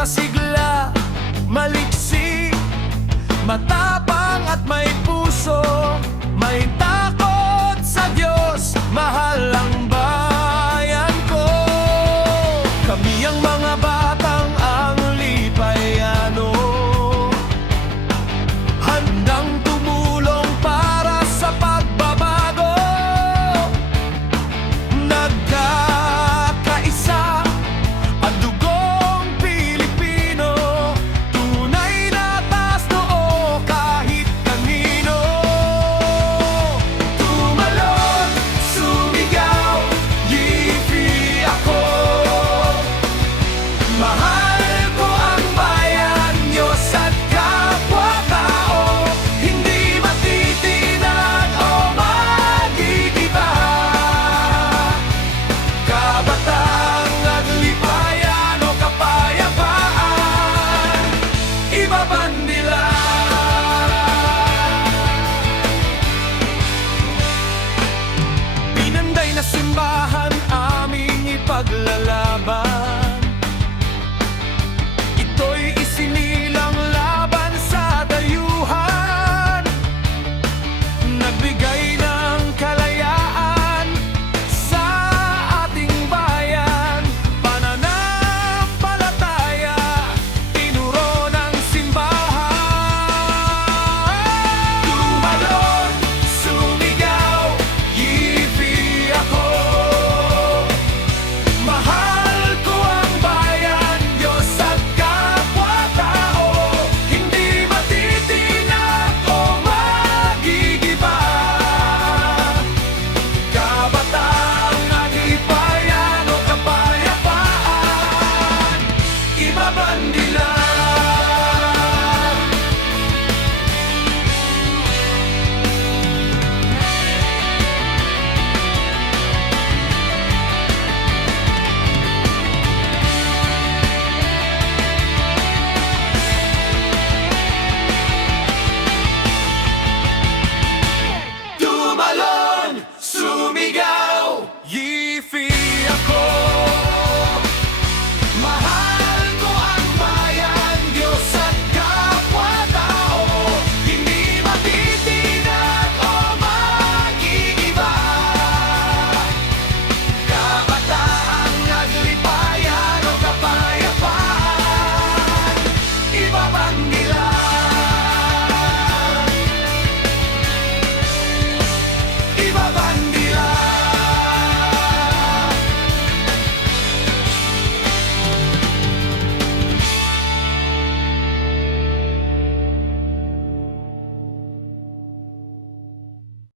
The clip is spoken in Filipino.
masigla, maliksi, matapang at may puso, may takot sa Diyos, mahal ang bayan ko. Kami ang mga batang ang lipayano, handang tumulong para sa pagbabago. Nagkakaisa ang dugong Pilipino, tunay na taas noo kahit kanino. Tumalon, sumigaw, yipi ako. Mahal ko ang bayan, Diyos at kapwa-tao, hindi matitinag o magigiba. Kabataan, naglipayan o kapayapaan, ibaban nila. Pinanday na simbahan aming ipaglalaban, ito'y isinilang laban sa dayuhan. Nagbigay ng kalayaan sa ating bayan, pananampalataya, tinuro ng simbahan. Tumalon, sumigaw, yipi ako. Mahal ko ang bayan, Diyos at kapwa-tao, hindi matitinag o magigiba. Kabataang naglipayan o kapayapaan, ibaban